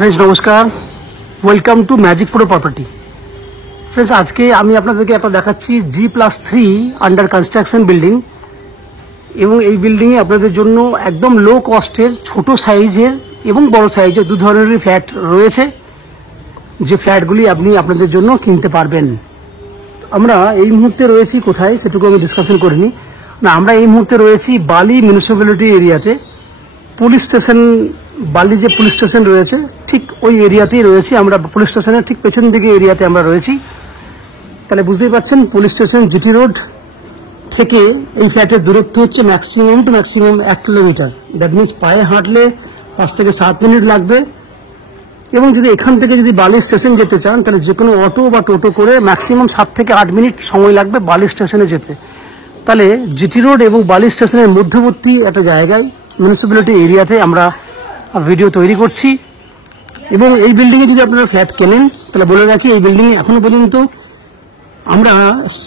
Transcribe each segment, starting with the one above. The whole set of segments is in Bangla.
फ्रेंड्स नमस्कार, welcome to Magic Pro Property. Friends आज के আমি আপনাদেরকে একটা দেখাচ্ছি G+3 আন্ডার কনস্ট্রাকশন বিল্ডিং এবং এই বিল্ডিং এ আপনাদের জন্য একদম লো কস্টের ছোট সাইজের এবং বড় সাইজের দু ধরনেরই ফ্ল্যাট রয়েছে, যে ফ্ল্যাটগুলি আপনি আপনাদের জন্য কিনতে পারবেন। আমরা এই মুহূর্তে রয়েছি কোথায় সেটুকু আমি ডিসকাশন করিনি না, আমরা এই মুহূর্তে রয়েছি বালি মিউনিসিপ্যালিটি এরিয়াতে। পুলিশ স্টেশন বালি যে পুলিশ স্টেশন রয়েছে ঠিক ওই এরিয়াতেই রয়েছি আমরা, পুলিশ স্টেশনের ঠিক পেছন দিকে এরিয়াতে আমরা রয়েছি। তাহলে বুঝতেই পারছেন পুলিশ স্টেশন জিটি রোড থেকে এই ফ্ল্যাটের দূরত্ব হচ্ছে maximum two maximum 1 kilometre. That means পায়ে হাঁটলে 5 থেকে 7 মিনিট লাগবে। এবং যদি এখান থেকে যদি বালি স্টেশন যেতে চান তাহলে যে কোনো অটো বা টোটো করে ম্যাক্সিমাম 7 থেকে 8 মিনিট সময় লাগবে বালি স্টেশনে যেতে। তাহলে জিটি রোড এবং বালি স্টেশনের মধ্যবর্তী একটা জায়গায় মিউনিসিপ্যালিটি এরিয়াতে আমরা ভিডিও তৈরি করছি। এবং এই বিল্ডিংয়ে যদি আপনারা ফ্ল্যাট কেনেন তাহলে বলে রাখি এই বিল্ডিংয়ে এখনো পর্যন্ত আমরা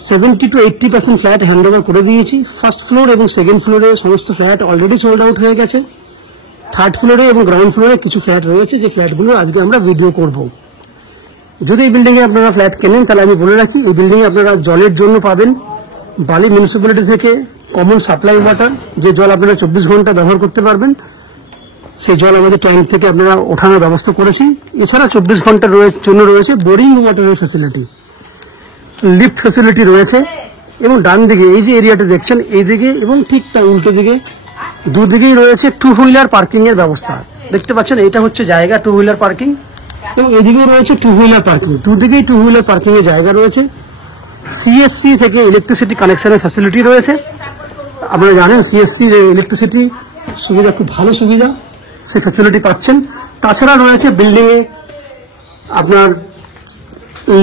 70 to 80% ফ্ল্যাট হ্যান্ড ওভার করে দিয়েছি। ফার্স্ট ফ্লোর এবং সেকেন্ড ফ্লোরে সমস্ত ফ্ল্যাট অলরেডি সোল্ড আউট হয়ে গেছে। থার্ড ফ্লোরে এবং গ্রাউন্ড ফ্লোরে কিছু ফ্ল্যাট রয়েছে, যে ফ্ল্যাটগুলো আজকে আমরা ভিডিও করব। যদি এই বিল্ডিংয়ে আপনারা ফ্ল্যাট কেনেন তাহলে আমি বলে রাখি এই বিল্ডিংয়ে আপনারা জলের জন্য পাবেন বালি মিউনিসিপ্যালিটি থেকে কমন সাপ্লাই ওয়াটার, যে জল আপনারা 24 ঘন্টা ব্যবহার করতে পারবেন। সেই জল আমাদের ট্যাঙ্ক থেকে আপনারা ওঠানোর ব্যবস্থা করেছি। এছাড়া 24 ঘন্টার জন্য রয়েছে বোরিং ওয়াটারের ফ্যাসিলিটি, লিফট ফ্যাসিলিটি রয়েছে। এবং ডান দিকে এই যে এরিয়াটা দেখছেন এইদিকে এবং ঠিক তার উল্টো দিকে দুদিকেই রয়েছে 2 হুইলার পার্কিং এর ব্যবস্থা। দেখতে পাচ্ছেন এটা হচ্ছে জায়গা 2 হুইলার পার্কিং, এবং এদিকেও রয়েছে 2 হুইলার পার্কিং। দুদিকেই 2 হুইলার পার্কিং এর জায়গা রয়েছে। সিএসসি থেকে ইলেকট্রিসিটি কানেকশনের ফ্যাসিলিটি রয়েছে। আপনারা জানেন সিএসসি ইলেকট্রিসিটি সুবিধা খুব ভালো সুবিধা, সেই ফ্যাসিলিটি পাচ্ছেন। তাছাড়া রয়েছে বিল্ডিং এ আপনার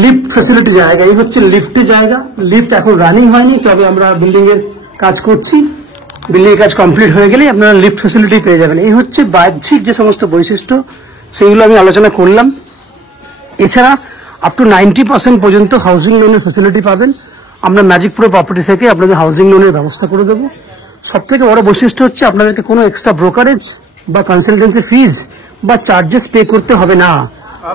লিফট ফ্যাসিলিটি জায়গা, এই হচ্ছে লিফটের জায়গা। লিফট এখন রানিং হয়নি, তবে আমরা বিল্ডিং এর কাজ করছি। বিল্ডিং এর কাজ কমপ্লিট হয়ে গেলে আপনারা লিফট ফ্যাসিলিটি পেয়ে যাবেন। এই হচ্ছে বাহ্যিক যে সমস্ত বৈশিষ্ট্য সেগুলো আমি আলোচনা করলাম। এছাড়া আপ টু 90% পর্যন্ত হাউজিং লোনের ফ্যাসিলিটি পাবেন। আমরা ম্যাজিক প্রো প্রপার্টি থেকে আপনাদের হাউজিং লোনের ব্যবস্থা করে দেবো। সব থেকে বড় বৈশিষ্ট্য হচ্ছে আপনাদেরকে কোনো এক্সট্রা ব্রোকারেজ বা কনসালটেন্সি ফিজ বা চার্জেস পে করতে হবে না।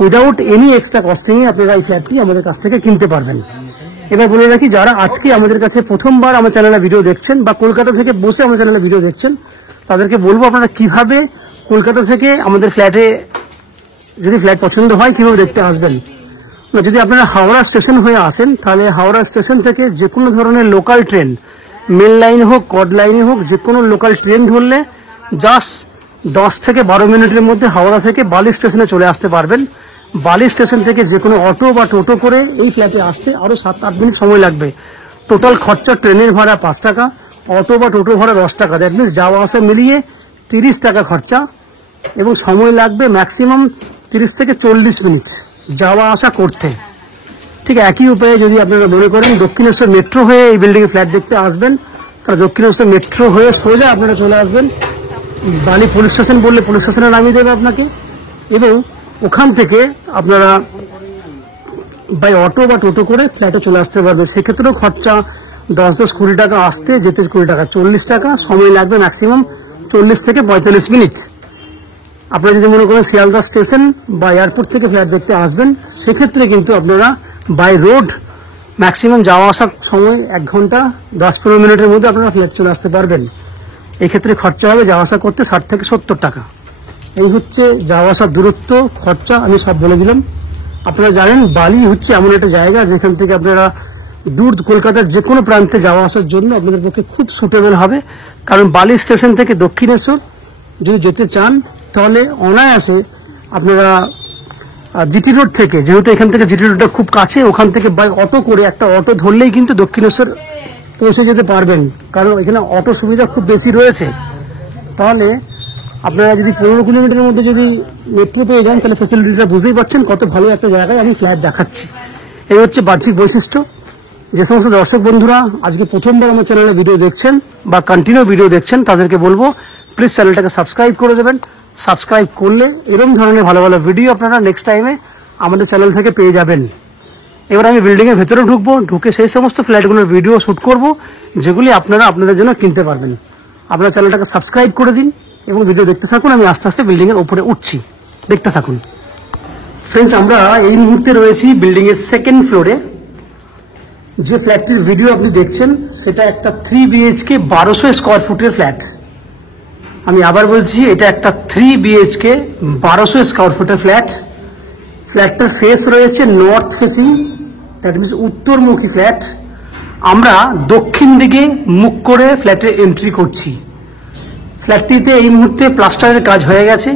উইদাউট এনি এক্সট্রা কস্টিং এ আপনারা এই ফ্ল্যাটটি আমাদের কাছ থেকে কিনতে পারবেন। এবার বলে রাখি যারা আজকে আমাদের কাছে প্রথমবার আমার চ্যানেলে ভিডিও দেখছেন বা কলকাতা থেকে বসে আমার চ্যানেলে ভিডিও দেখছেন, তাদেরকে বলবো আপনারা কিভাবে কলকাতা থেকে আমাদের ফ্ল্যাটে যদি ফ্ল্যাট পছন্দ হয় কিভাবে দেখতে আসবেন। যদি আপনারা হাওড়া স্টেশন হয়ে আসেন তাহলে হাওড়া স্টেশন থেকে যে কোনো ধরনের লোকাল ট্রেন, মেল লাইন হোক কড লাইনে হোক, যে কোনো লোকাল ট্রেন ধরলে জাস্ট 10 থেকে 12 মিনিটের মধ্যে হাওড়া থেকে বালি স্টেশনে চলে আসতে পারবেন। বালি স্টেশন থেকে যে কোনো অটো বা টোটো করে এই ফ্ল্যাটে আসতে আরো 7-8 মিনিট সময় লাগবে। টোটাল খরচা ট্রেনের ভাড়া 5 টাকা, অটো বা টোটো ভাড়া 10 টাকা। দ্যাট মিনস যাওয়া আসা মিলিয়ে 30 টাকা খরচা, এবং সময় লাগবে ম্যাক্সিমাম 30 থেকে 40 মিনিট যাওয়া আসা করতে। ঠিক একই উপায়ে যদি আপনারা মনে করেন দক্ষিণেশ্বর মেট্রো হয়ে এই বিল্ডিং এ ফ্ল্যাট দেখতে আসবেন, তাহলে দক্ষিণেশ্বর মেট্রো হয়ে সোজা আপনারা চলে আসবেন বালি পুলিশ স্টেশন, বললে পুলিশ স্টেশনে নামিয়ে দেবে আপনাকে। এবং ওখান থেকে আপনারা বাই অটো বা টোটো করে ফ্ল্যাটে চলে আসতে পারবে। সেক্ষেত্রেও খরচা 10-20 টাকা, আসতে যেতে 20 টাকা, 40 টাকা। সময় লাগবে ম্যাক্সিমাম 40 থেকে 45 মিনিট। আপনারা যদি মনে করেন শিয়ালদা স্টেশন বা এয়ারপোর্ট থেকে ফ্ল্যাট দেখতে আসবেন, সেক্ষেত্রে কিন্তু আপনারা বাই রোড ম্যাক্সিমাম যাওয়া আসার সময় 1 ঘন্টা 10-15 মিনিটের মধ্যে আপনারা ফ্ল্যাট চলে আসতে পারবেন। এই ক্ষেত্রে খরচা হবে যাওয়া আসা করতে 60 থেকে 70 টাকা। এই হচ্ছে যাওয়া আসার দূরত্ব, খরচা আমি সব বলে দিলাম। আপনারা জানেন বালি হচ্ছে এমন একটা জায়গা যেখান থেকে আপনারা দূর কলকাতার যে কোনো প্রান্তে যাওয়া আসার জন্য আপনাদের পক্ষে খুব সুটেবল হবে। কারণ বালি স্টেশন থেকে দক্ষিণেশ্বর যদি যেতে চান তাহলে অনায়াসে আপনারা জিটি রোড থেকে, যেহেতু এখান থেকে জিটি রোডটা খুব কাছে, ওখান থেকে বাই অটো করে একটা অটো ধরলেই কিন্তু দক্ষিণেশ্বর পৌঁছে যেতে পারবেন। কারণ এখানে অটো সুবিধা খুব বেশি রয়েছে। তাহলে আপনারা যদি 15 কিলোমিটারের মধ্যে যদি মেট্রো পেয়ে যান তাহলে ফ্যাসিলিটিটা বুঝতেই পারছেন কত ভালো একটা জায়গায় আমি ফ্ল্যাট দেখাচ্ছি। এই হচ্ছে বাহ্যিক বৈশিষ্ট্য। যে সমস্ত দর্শক বন্ধুরা আজকে প্রথমবার আমার চ্যানেলে ভিডিও দেখছেন বা কন্টিনিউ ভিডিও দেখছেন, তাদেরকে বলবো প্লিজ চ্যানেলটাকে সাবস্ক্রাইব করে দেবেন। সাবস্ক্রাইব করলে এরকম ধরনের ভালো ভালো ভিডিও আপনারা নেক্সট টাইমে আমাদের চ্যানেল থেকে পেয়ে যাবেন। এবার আমি বিল্ডিং এর ভেতরে ঢুকবো, ঢুকে সেই সমস্ত ফ্ল্যাটগুলোর ভিডিও শুট করব যেগুলি আপনারা আপনাদের জন্য কিনতে পারবেন। আপনারা চ্যানেলটাকে সাবস্ক্রাইব করে দিন এবং ভিডিও দেখতে থাকুন। আমি আস্তে আস্তে বিল্ডিং এর উপরে উঠছি, দেখতে থাকুন। ফ্রেন্ডস, আমরা এই মুহূর্তে রয়েছি বিল্ডিং এর সেকেন্ড ফ্লোরে। যে ফ্ল্যাটটির ভিডিও আপনি দেখছেন সেটা একটা 3 BHK 1200 স্কোয়ার ফুটের ফ্ল্যাট। আমি আবার বলছি, এটা একটা 3 BHK 1200 স্কোয়ার ফুটের ফ্ল্যাট। ফ্ল্যাটটার ফেস রয়েছে নর্থ ফেসিং, দ্যাট মিনস উত্তরমুখী ফ্ল্যাট। আমরা দক্ষিণ দিকে মুখ করে ফ্ল্যাটে এন্ট্রি করছি। ফ্ল্যাটটিতে এই মুহূর্তে প্লাস্টারের কাজ হয়ে গেছে।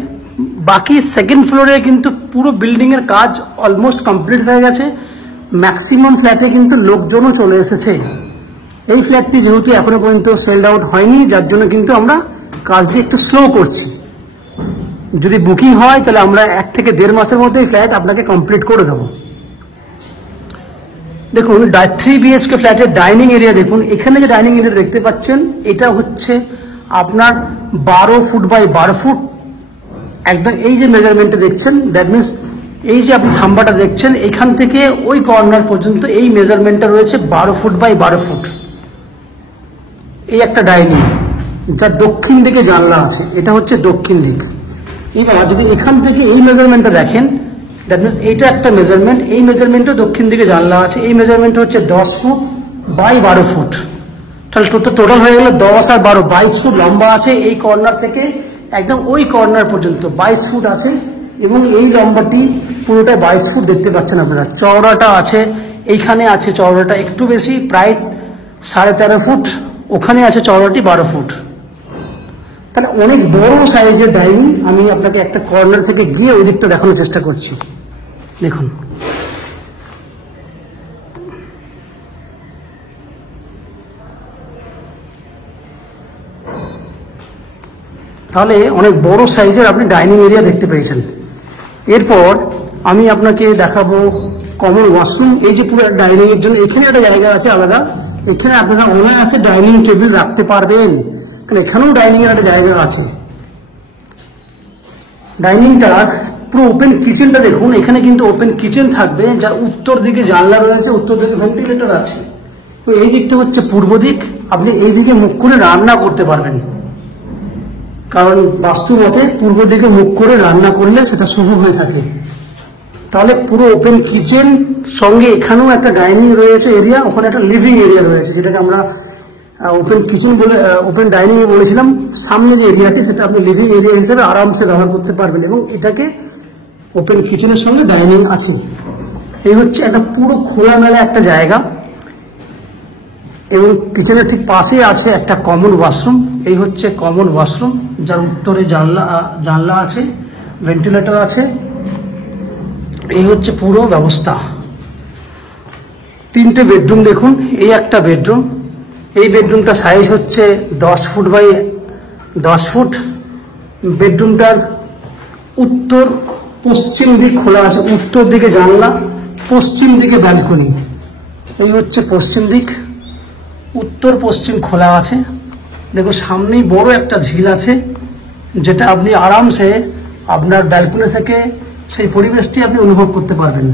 বাকি সেকেন্ড ফ্লোরে কিন্তু পুরো বিল্ডিং এর কাজ অলমোস্ট কমপ্লিট হয়ে গেছে। ম্যাক্সিমাম ফ্ল্যাটে কিন্তু লোকজনও চলে এসেছে। এই ফ্ল্যাটটি যেহেতু এখনো পর্যন্ত সেলড আউট হয়নি, যার জন্য কিন্তু আমরা কাজটি একটু স্লো করছি। যদি বুকিং হয় তাহলে আমরা 1 থেকে 1.5 মাসের মধ্যে এই ফ্ল্যাট আপনাকে কমপ্লিট করে দেবো। দেখুন, 3 BHK ফ্ল্যাটের ডাইনিং এরিয়া দেখুন। এখানে যে ডাইনিং এরিয়া দেখতে পাচ্ছেন, এটা হচ্ছে আপনার 12 ফুট বাই 12 ফুট। একদম এই যে মেজারমেন্টটা দেখছেন, দ্যাট মিনস এই যে আপনি খাম্বাটা দেখছেন, এখান থেকে ওই কর্নার পর্যন্ত এই মেজারমেন্টটা রয়েছে 12 ফুট বাই 12 ফুট। এই একটা ডাইনিং, যার দক্ষিণ দিকে জানলা আছে, এটা হচ্ছে দক্ষিণ দিক। এবার যদি এখান থেকে এই মেজারমেন্টটা দেখেন, দ্যাট মিনস এইটা একটা মেজারমেন্ট, এই মেজারমেন্টও দক্ষিণ দিকে জানলা আছে। এই মেজারমেন্ট হচ্ছে 10 ফুট বাই 12 ফুট। তাহলে টোটাল হয়ে গেল 10 আর 12, 22 ফুট লম্বা আছে। এই কর্নার থেকে একদম ওই কর্নার পর্যন্ত 22 ফুট আছে, এবং এই লম্বাটি পুরোটা 22 ফুট দেখতে পাচ্ছেন আপনারা। চওড়াটা আছে, এইখানে আছে চওড়াটা একটু বেশি, প্রায় 13.5 ফুট। ওখানে আছে চওড়াটি 12 ফুট। তাহলে অনেক বড় সাইজের ডাইনিং। আমি আপনাকে একটা কর্নার থেকে গিয়ে ওই দিকটা দেখানোর চেষ্টা করছি। দেখুন, তাহলে অনেক বড় সাইজের আপনি ডাইনিং এরিয়া দেখতে পেয়েছেন। এরপর আমি আপনাকে দেখাবো কমন ওয়াশরুম। এই যে পুরো ডাইনিং এর জন্য এখানে একটা জায়গা আছে আলাদা, এখানে আপনারা অনায়াসে ডাইনিং টেবিল রাখতে পারবেন, কারণ এখানেও ডাইনিং এর একটা জায়গা আছে। ডাইনিংটার পুরো ওপেন কিচেনটা দেখুন, এখানে কিন্তু ওপেন কিচেন থাকবে, যার উত্তর দিকে জানলা রয়েছে, উত্তর দিকে ভেন্টিলেটর আছে। তো এই দিকটা হচ্ছে পূর্ব দিক, আপনি এই দিকে মুখ করে রান্না করতে পারবেন, কারণ বাস্তু মতে পূর্ব দিকে মুখ করে রান্না করলে সেটা শুভ হয়ে থাকে। তাহলে পুরো ওপেন কিচেন সঙ্গে এখানেও একটা ডাইনিং রয়েছে এরিয়া, ওখানে একটা লিভিং এরিয়া রয়েছে, যেটাকে আমরা ওপেন কিচেন বলে ওপেন ডাইনিং এ বলেছিলাম। সামনে যে এরিয়াটি, সেটা আপনি লিভিং এরিয়া হিসেবে আরামসে ব্যবহার করতে পারবেন, এবং এটাকে ওপেন কিচেনের সঙ্গে ডাইনিং আছে। এই হচ্ছে একটা পুরো খোলামেলা একটা জায়গা, এবং কিচেনের ঠিক পাশে আছে একটা কমন ওয়াশরুম। এই হচ্ছে কমন ওয়াশরুম, যার উত্তরে জানলা আছে, ভেন্টিলেটর আছে। এই হচ্ছে পুরো ব্যবস্থা। 3টে বেডরুম দেখুন। এই একটা বেডরুম, এই বেডরুমটা সাইজ হচ্ছে 10 ফুট বাই 10 ফুট। বেডরুমটার উত্তর পশ্চিম দিক খোলা আছে, উত্তর দিকে জানলা, পশ্চিম দিকে ব্যালকনি। এই হচ্ছে পশ্চিম দিক, উত্তর পশ্চিম খোলা আছে। দেখুন, সামনেই বড় একটা ঝিল আছে, যেটা আপনি আরামসে আপনার ব্যালকনি থেকে সেই পরিবেশটি আপনি অনুভব করতে পারবেন।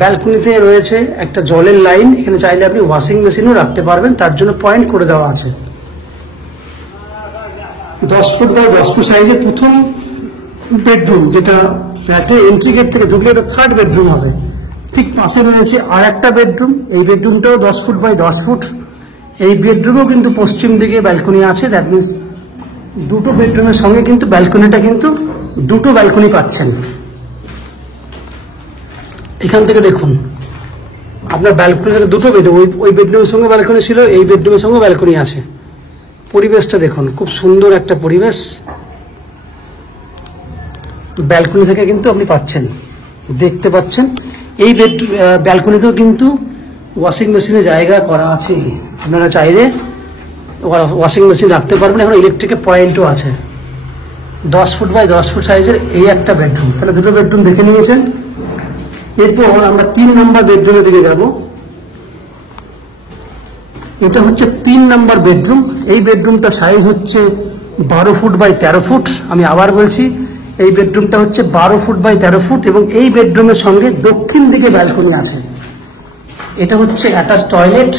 ব্যালকনিতে রয়েছে একটা জলের লাইন, এখানে চাইলে আপনি ওয়াশিং মেশিনও রাখতে পারবেন, তার জন্য পয়েন্ট করে দেওয়া আছে। 10 ফুট বাই 10 ফুট সাইজে প্রথম বেডরুম, যেটা ফ্ল্যাটে এন্ট্রি গেট থেকে ঢুকলে এটা 3rd বেডরুম হবে। ঠিক পাশে রয়েছে আর একটা বেডরুম, এই বেডরুমটাও 10 ফুট বাই 10 ফুট। এই বেডরুমেও কিন্তু পশ্চিম দিকে ব্যালকনি আছে, দ্যাট মিনস দুটো বেডরুমের সঙ্গে কিন্তু ব্যালকনিটা কিন্তু দুটো ব্যালকনি পাচ্ছেন। এখান থেকে দেখুন, আপনার ব্যালকনি থেকে দুটো বেডরুম, ওই বেডরুমের সঙ্গে ব্যালকনি ছিল, এই বেডরুমের সঙ্গে ব্যালকনি আছে। পরিবেশটা দেখুন, খুব সুন্দর একটা পরিবেশ ব্যালকনি থেকে কিন্তু আপনি পাচ্ছেন, দেখতে পাচ্ছেন। এই ব্যালকনিতেও কিন্তু ওয়াশিং মেশিনে জায়গা করা আছে, আপনারা চাইলে ওয়াশিং মেশিন রাখতে পারবেন। এখন ইলেকট্রিকের পয়েন্টও আছে। 10 ফুট বাই 10 ফুট সাইজের এই একটা বেডরুম। তাহলে দুটো বেডরুম দেখে নিয়েছেন। এরপর আমরা 3 নম্বর বেডরুমের দিকে যাব। এটা হচ্ছে 3 নম্বর বেডরুম। এই বেডরুমটা সাইজ হচ্ছে 12 ফুট বাই 13 ফুট। আমি আবার বলছি, এই বেডরুমটা হচ্ছে 12 ফুট বাই 13 ফুট, এবং এই বেডরুমের সঙ্গে দক্ষিণ দিকে ব্যালকনি আছে। এটা হচ্ছে অ্যাটাচ টয়লেট,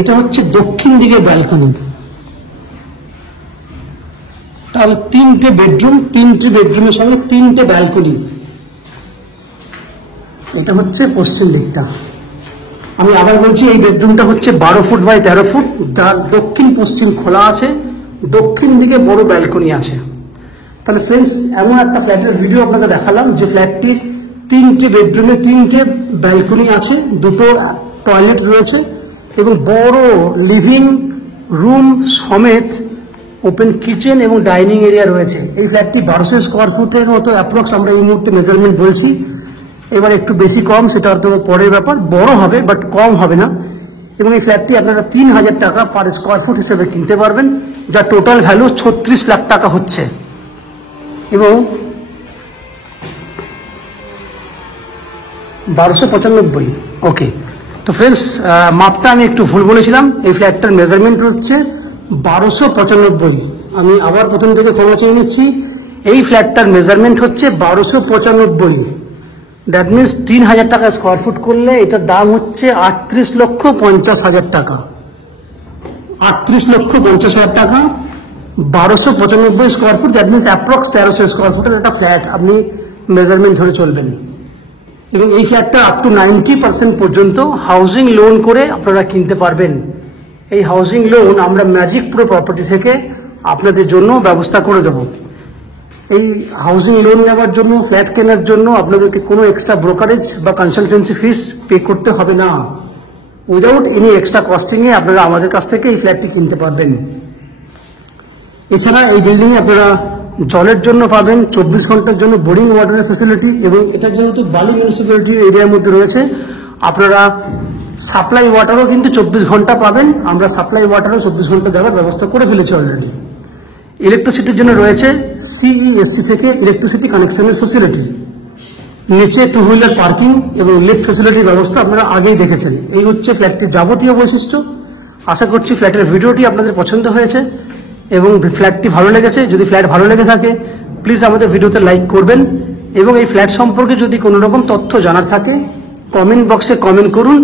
এটা হচ্ছে দক্ষিণ দিকে ব্যালকনি। তাহলে 3টে বেডরুম, 3টে বেডরুমের সঙ্গে 3টে ব্যালকনি। এটা হচ্ছে পশ্চিম দিকটা। আমি আবার বলছি, এই বেডরুমটা হচ্ছে 12 ফুট বাই 13 ফুট, যার দক্ষিণ পশ্চিম খোলা আছে, দক্ষিণ দিকে বড় ব্যালকনি আছে। তাহলে ফ্রেন্ডস, এমন একটা ফ্ল্যাটের ভিডিও আপনাকে দেখালাম যে ফ্ল্যাটটির 3টে বেডরুমে 3টে ব্যালকনি আছে, 2টো টয়লেট রয়েছে এবং বড় লিভিং রুম সমেত ওপেন কিচেন এবং ডাইনিং এরিয়া রয়েছে। এই ফ্ল্যাটটি 1200 স্কোয়ার ফুটের মতো অ্যাপ্রক্স আমরা এই মুহূর্তে মেজারমেন্ট বলছি। এবার একটু বেশি কম সেটা হয়তো পরের ব্যাপার, বড় হবে বাট কম হবে না। এবং এই ফ্ল্যাটটি আপনারা 3000 টাকা পার স্কোয়ার ফুট হিসেবে কিনতে পারবেন, যার টোটাল ভ্যালু 36 লাখ টাকা হচ্ছে। এবং 1295। ওকে, তো ফ্রেন্ডস, মাপটা আমি একটু ভুল বলেছিলাম। এই ফ্ল্যাটটার মেজারমেন্ট হচ্ছে 1295। আমি আবার প্রথম থেকে ক্ষমা চেয়ে নিচ্ছি। এই ফ্ল্যাটটার মেজারমেন্ট হচ্ছে 1295। দ্যাট মিনস 3000 টাকা স্কোয়ার ফুট করলে এটার দাম হচ্ছে 38,50,000 টাকা। 38,50,000 টাকা, 1295 square foot, that means approx 1300 square ফুটের একটা ফ্ল্যাট আপনি মেজারমেন্ট ধরে চলবেন। এবং এই ফ্ল্যাটটা আপ টু 90% পর্যন্ত হাউজিং লোন করে আপনারা কিনতে পারবেন। এই হাউজিং লোন আমরা ম্যাজিক প্রো প্রপার্টি থেকে আপনাদের জন্য ব্যবস্থা করে দেব। এই হাউজিং লোন নেওয়ার জন্য, ফ্ল্যাট কেনার জন্য আপনাদেরকে কোনো এক্সট্রা ব্রোকারেজ বা কনসালটেন্সি ফিস পে করতে হবে না। উইদাউট এনি এক্সট্রা কস্টিংয়ে আপনারা আমাদের কাছ থেকে এই ফ্ল্যাটটি কিনতে পারবেন। এছাড়া এই বিল্ডিংয়ে আপনারা জলের জন্য পাবেন 24 ঘন্টার জন্য বোরিং ওয়াটারের ফেসিলিটি, এবং এটা যেহেতু বালি মিউনিসিপ্যালিটি এরিয়ার মধ্যে রয়েছে, আপনারা সাপ্লাই ওয়াটারও কিন্তু 24 ঘন্টা পাবেন। আমরা সাপ্লাই ওয়াটারও 24 ঘন্টা দেওয়ার ব্যবস্থা করে ফেলেছি অলরেডি। ইলেকট্রিসিটির জন্য রয়েছে সিইএসসি থেকে ইলেকট্রিসিটি কানেকশনের ফেসিলিটি। নিচে 2 হুইলার পার্কিং এবং লিফট ফেসিলিটির ব্যবস্থা আপনারা আগেই দেখেছেন। এই হচ্ছে ফ্ল্যাটটির যাবতীয় বৈশিষ্ট্য। আশা করছি ফ্ল্যাটের ভিডিওটি আপনাদের পছন্দ হয়েছে এবং ফ্ল্যাটটি ভালো লেগেছে। যদি ফ্ল্যাট ভালো লেগে থাকে প্লিজ আমাদের ভিডিওতে লাইক করবেন, এবং এই ফ্ল্যাট সম্পর্কে যদি কোনো রকম তথ্য জানার থাকে কমেন্ট বক্সে কমেন্ট করুন।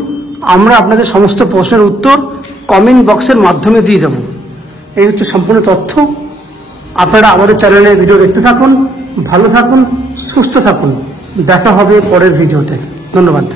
আমরা আপনাদের সমস্ত প্রশ্নের উত্তর কমেন্ট বক্সের মাধ্যমে দিয়ে দেব। এই হচ্ছে সম্পূর্ণ তথ্য। আপনারা আমাদের চ্যানেলে ভিডিও দেখতে থাকুন, ভালো থাকুন, সুস্থ থাকুন। দেখা হবে পরের ভিডিওতে। ধন্যবাদ।